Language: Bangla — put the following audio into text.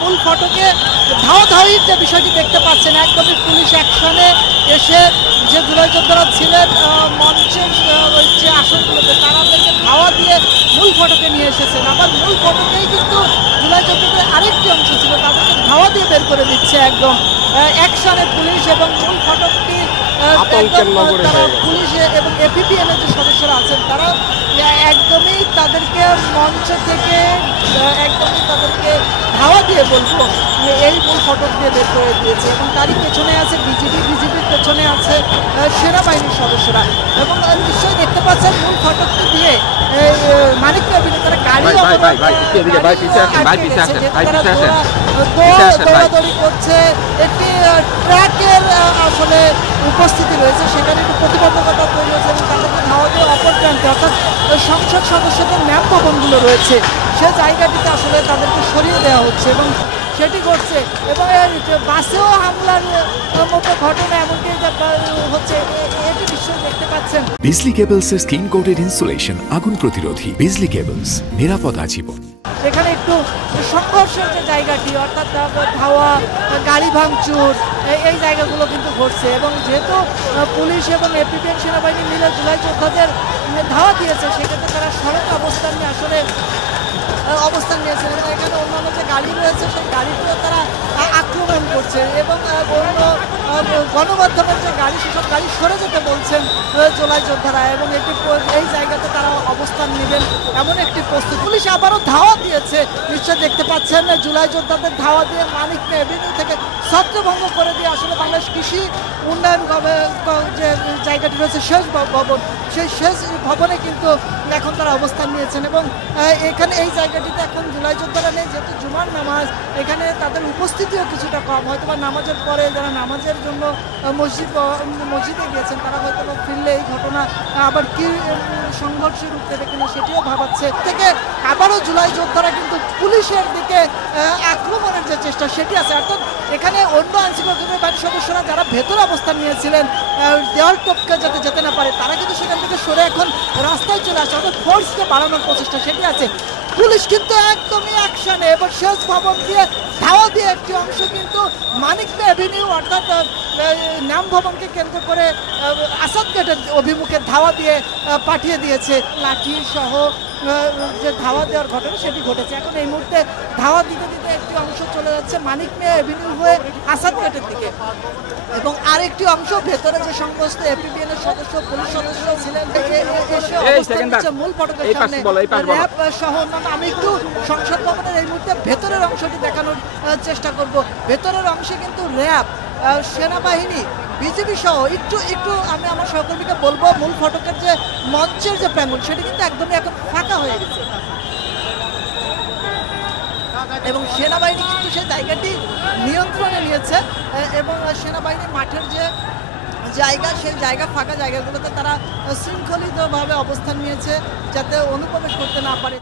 মূল ফটকে ধাওয়াধাওয়ির যে বিষয়টি দেখতে পাচ্ছেন, একদমই পুলিশ অ্যাকশনে এসে যে জুলাই যোদ্ধারা ছিলেন মঞ্চের ওই যে আসনগুলোতে, তাদেরকে ধাওয়া দিয়ে মূল ফটকে নিয়ে এসেছেন। আবার মূল ফটকেই কিন্তু জুলাই যোদ্ধাদের আরেকটি অংশ ছিল, তাদেরকে ধাওয়া দিয়ে বের করে দিচ্ছে একদম অ্যাকশনে পুলিশ। এবং মূল ফটকটি তারা পুলিশ এবং এপিপিএম এর যে সদস্যরা আছেন তারা একদমই তাদেরকে মঞ্চ থেকে একদমই তাদেরকে ধাওয়া দিয়ে বলবো এই মূল ফটক দিয়ে বের করে দিয়েছে। এবং তারই পেছনে আছে বিজিবির পেছনে আছে সেনাবাহিনীর সদস্যরা। এবং নিশ্চয়ই দেখতে পাচ্ছেন মূল ফটকটি দিয়ে মানিক মেবিনে তারা দৌড়াদৌড়ি করছে, একটি ট্রাকের আসলে উপস্থিতি রয়েছে, সেখানে একটু প্রতিবন্ধকতা তৈরি হয়েছে এবং তাদেরকে ধাওয়া দিয়ে অপর প্রান্তে অর্থাৎ সংসদ সদস্যদের ন্যাম ভবনগুলো রয়েছে সে জায়গাটিতে আসলে তাদেরকে সরিয়ে দেওয়া হচ্ছে এবং সেটি ঘটছে। এবং বাসেও হামলার মতো ঘটনা এমনকি হচ্ছে, এটি নিশ্চয়ই দেখতে পাচ্ছেন। বিজলি কেবলসের স্কিন কোটেড ইনসুলেশন আগুন প্রতিরোধী। বিজলি কেবলস, নিরাপদ আজীবন। এখানে একটু সংঘর্ষের যে জায়গাটি অর্থাৎ ধাওয়া, গাড়ি ভাঙচুর, এই জায়গাগুলো কিন্তু ঘটছে। এবং যেহেতু পুলিশ এবং এপিপিএম সেনাবাহিনী মিলে জুলাই যোদ্ধাদের ধাওয়া দিয়েছে, সেক্ষেত্রে তারা সড়ক অবস্থান নিয়ে আসলে অবস্থান নিয়েছেন। এবং এখানে অন্যান্য যে গাড়ি রয়েছে সেই গাড়িগুলো তারা আক্রমণ করছে এবং অন্য গণমাধ্যমের যে গাড়ি সেসব গাড়ি সরে যেতে বলছেন জুলাই যোদ্ধারা। এবং এই জায়গাতে তারা অবস্থান নেবেন এমন একটি প্রস্তুত। পুলিশ আবারও ধাওয়া দিয়েছে, নিশ্চয় দেখতে পাচ্ছেন জুলাই যোদ্ধাদের ধাওয়া দিয়ে মানিক এভিনিউ থেকে ছত্রভঙ্গ করে দিয়ে আসলে বাংলাদেশ কৃষি উন্নয়ন যে জায়গাটি রয়েছে শেষ ভবন, সেই শেষ ভবনে কিন্তু এখন তারা অবস্থান নিয়েছেন। এবং এখানে এই জায়গাটিতে এখন জুলাই যোদ্ধারা নেই, যেহেতু জুমার নামাজ, এখানে তাদের উপস্থিতিও কিছুটা কম। হয়তো বা নামাজের পরে যারা নামাজের জন্য মসজিদে গিয়েছেন তারা হয়তো ফিরলে এই ঘটনা আবার কি সংঘর্ষের রূপ দেবে কিনা সেটিও ভাবাচ্ছে। থেকে আবারও জুলাই যোদ্ধারা কিন্তু পুলিশের দিকে আক্রমণের যে চেষ্টা সেটি আছে। অর্থাৎ এখানে অন্য আইনশৃঙ্খলা বাহিনীর সদস্যরা যারা ভেতরে অবস্থান নিয়েছিলেন দেওয়াল টপকে যাতে যেতে না পারে, তারা কিন্তু সেখান থেকে সরে এখন রাস্তায় চলে আসে, অর্থাৎ ফোর্সকে বাড়ানোর প্রচেষ্টা সেটি আছে। পুলিশ কিন্তু একদমই অ্যাকশনে এবং শেষ ভবন দিয়ে ধাওয়া দিয়ে একটি অংশ কিন্তু মানিক এভিনিউ অর্থাৎ নাম ভবনকে কেন্দ্র করে আসাদ গেটের অভিমুখে ধাওয়া দিয়ে পাঠিয়ে দিয়েছে। লাঠি সহ যে ধাওয়া দেওয়ার ঘটনা সেটি ঘটেছে। এখন এই মুহূর্তে ধাওয়া দিতে দিতে একটি অংশ চলে যাচ্ছে মানিক মিয়া এভিনিউ হয়ে আসাদ গেটের দিকে এবং আরেকটি অংশ ভেতরে যে সমস্ত এপিবিএন এর সদস্য পুলিশ সদস্য ছিলেন মূল ফটকের সামনে র্যাব সহ অন্যান্য। আমি একটু সংসদ ভবনের এই মুহূর্তে ভেতরের অংশটি দেখানোর চেষ্টা করব। ভেতরের অংশে কিন্তু র্যাব, সেনাবাহিনী, বিজেপি সহ একটু আমি আমার সহকর্মীকে বলবো মূল ফটকের যে মঞ্চের যে প্রাঙ্গণ সেটি কিন্তু একদমই এখন ফাঁকা হয়ে গেছে এবং সেনাবাহিনী কিন্তু সেই জায়গাটি নিয়ন্ত্রণে নিয়েছে এবং সেনাবাহিনী মাঠের যে জায়গা সেই জায়গা ফাঁকা জায়গাগুলোতে তারা শৃঙ্খলিতভাবে অবস্থান নিয়েছে যাতে অনুপ্রবেশ করতে না পারে।